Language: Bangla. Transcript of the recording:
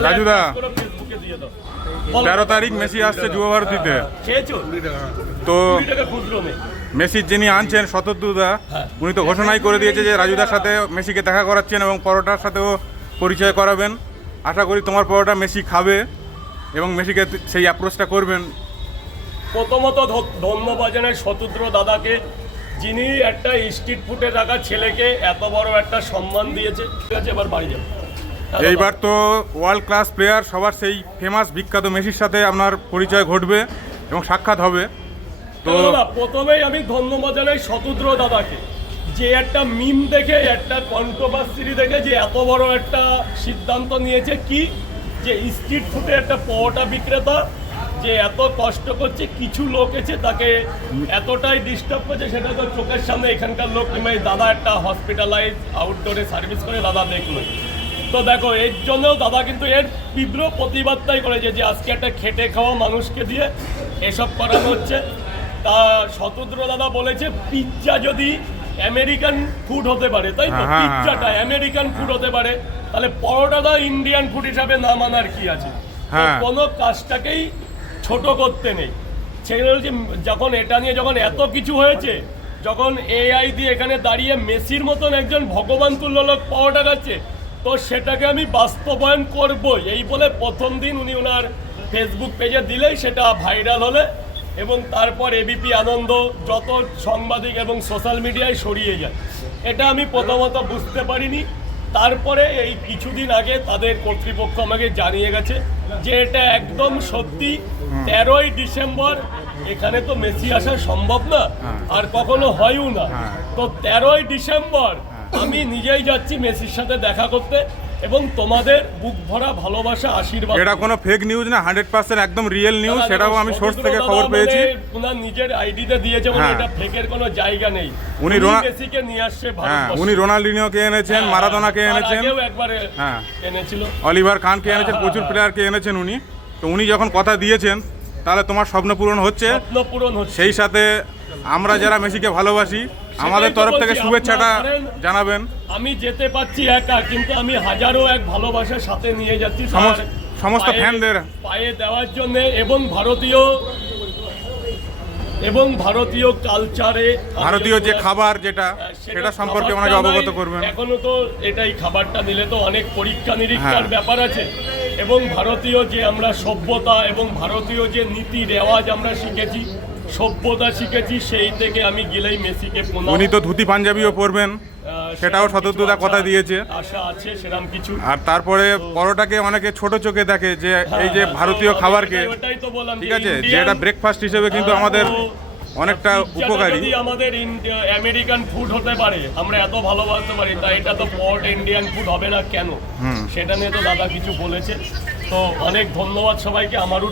রাজুদা। তেরো তারিখ মেসি আসছে যুব ভারতীতে তো মেসির যিনি আনছেন শতদ্রুদা হ্যাঁ। উনি তো ঘোষণাই করে দিয়েছে যে রাজুদার সাথে মেসিকে দেখা করাচ্ছেন এবং পরোটার সাথেও পরিচয় করাবেন আশা করি তোমার পরোটা মেসি খাবে এবং মেসিকে সেই অ্যাপ্রোচটা করবেন প্রথমত ধ- ধন্যবাদ শতদ্র দাদাকে, যিনি একটা স্ট্রিট ফুটে রাখা ছেলেকে এত বড় একটা সম্মান দিয়েছে, ঠিক আছে, এবার বাড়ি যাব এইবার তো ওয়ার্ল্ড ক্লাস প্লেয়ার সবার সেই ফেমাস বিখ্যাত মেসির সাথে আপনার পরিচয় ঘটবে এবং সাক্ষাৎ হবে। তো প্রথমেই আমি ধন্যবাদ জানাই শতদ্র দাদাকে যে একটা মিম দেখে একটা কন্ট্রোভার্সি দেখে যে এত বড় একটা সিদ্ধান্ত নিয়েছে কি? যে স্ট্রিট ফুটে একটা পরোটা বিক্রেতা যে এত কষ্ট করছে কিছু লোক এসে তাকে এতটাই ডিস্টার্ব করছে সেটা তো চোখের সামনে এখানকার লোক কিংবা দাদা একটা হসপিটালাইজ আউটডোরে সার্ভিস করে দাদা দেখল। তো দেখো এর জন্য দাদা কিন্তু এর তীব্র প্রতিবাদটাই করেছে যে আজকে একটা খেটে খাওয়া মানুষকে দিয়ে এসব করানো হচ্ছে। তা শতদ্র দাদা বলেছে পিৎজা যদি আমেরিকান ফুড হতে পারে তাই তো? হ্যাঁ, হ্যাঁ, পিৎজাটা আমেরিকান ফুড হতে পারে। তাহলে পরোটাটা ইন্ডিয়ান ফুড হিসাবে না মানার কি আছে? হ্যাঁ। কোনো কাজটাকেই ছোট করতে নেই। সেগুলো হচ্ছে যখন এটা নিয়ে যখন এত কিছু হয়েছে যখন এআই দিয়ে এখানে দাঁড়িয়ে মেসির মতন একজন ভগবান তুল্য লোক পাওয়াটা যাচ্ছে তো সেটাকে আমি বাস্তবায়ন করবই। এই বলে প্রথম দিন উনি ওনার ফেসবুক পেজে দিলেই সেটা ভাইরাল হলে এবং তারপর এবিপি আনন্দ যত সাংবাদিক এবং সোশ্যাল মিডিয়ায় সরিয়ে যায়। এটা আমি প্রথমত বুঝতে পারিনি। তারপরে এই কিছুদিন আগে তাদের কর্তৃপক্ষ আমাকে জানিয়ে গেছে যে এটা একদম সত্যি। তেরোই ডিসেম্বর এখানে তো মেসি আসা সম্ভব না। হ্যাঁ। আর কখনো হয়ও না। হ্যাঁ। তো তেরোই ডিসেম্বর আমি নিজেই যাচ্ছি মেসির সাথে দেখা করতে এবং তোমাদের বুক ভরা ভালোবাসা আশীর্বাদ এটা কোনো ফেক নিউজ না হান্ড্রেড পার্সেন্ট একদম রিয়েল নিউজ সেটাও আমি সোর্স থেকে খবর মানে পেয়েছি ওনার নিজের আইডিতে দিয়েছে মানে। এটা ফেকের কোনো জায়গা নেই উনি মেসিকে নিয়ে আসছে হ্যাঁ। উনি রোনাল্ডিনিওকে এনেছেন হ্যাঁ, মারাদোনাকে এনেছেন একবারে হ্যাঁ। এনেছিল অলিভার খানকে হ্যাঁ, এনেছেন প্রচুর হ্যাঁ। প্লেয়ারকে এনেছেন উনি তো উনি যখন কথা দিয়েছেন তাহলে তোমার স্বপ্ন পূরণ হচ্ছে স্বপ্ন পূরণ হচ্ছে সেই সাথে আমরা যারা মেসিকে ভালোবাসি আমাদের তরফ থেকে শুভেচ্ছাটা জানাবেন আমি যেতে পারছি একা কিন্তু আমি হাজারো এক ভালোবাসার সাথে নিয়ে যাচ্ছি সমস্ত- ফ্যানদের। পায়ে দেওয়ার জন্য এবং ভারতীয় এবং ভারতীয় কালচারে ভারতীয় যে খাবার যেটা হ্যাঁ, সেটা সম্পর্কে ওনাকে অবগত করবেন এখনও তো এটাই খাবারটা নিলে তো অনেক পরীক্ষা নিরীক্ষার হ্যাঁ। ব্যাপার আছে এবং ভারতীয় যে আমরা সভ্যতা এবং ভারতীয় যে নীতি রেওয়াজ আমরা শিখেছি সভ্যতা শিখেছি সেই থেকে আমি গেলেই মেসিকে উনি তো ধুতি পাঞ্জাবিও পরবেন সেটাও সেরকম কথা দিয়েছে। আশা আছে সেরকম কিছু। আর তারপরে পরোটাকে অনেকে ছোট চোখে দেখে যে এই যে হ্যাঁ, ভারতীয় খাবারকে ঠিক আছে যে এটা ব্রেকফাস্ট হিসেবে কিন্তু হ্যাঁ, আমাদের অনেকটা উপকারী। আমাদের আমেরিকান ফুড হতে পারে আমরা এত ভালোবাসতে পারি তাই এটা তো পট ইন্ডিয়ান ফুড হবে না কেন? সেটা নিয়ে তো দাদা কিছু বলেছে। তো অনেক ধন্যবাদ সবাইকে আমারও